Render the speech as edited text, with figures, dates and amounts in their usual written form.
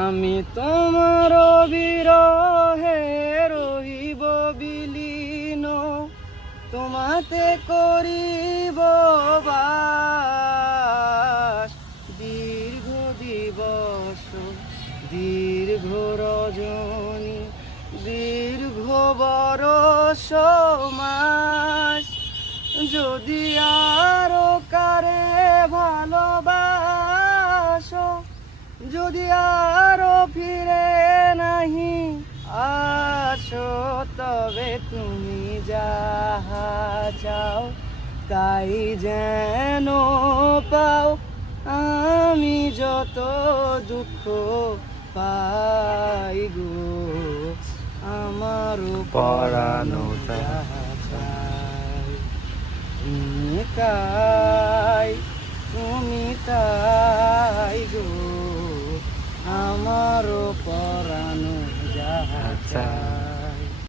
আমি তোমার বিরহে রহিব বিলীন, তোমাতে করিব বাস। দীর্ঘ দিবস দীর্ঘ রজনী দীর্ঘ বরষ মাস, যদি আরো কারে ভালোবাসো, যদি আরো ফিরে নাহি আসো, তবে তুমি যাহা চাও তাই যেন পাও। আমি যত দুঃখ পাই গো, আমারও পরানো যাহা চাই। তুমি তাই গো, আমারও পরানো যাহা চাই।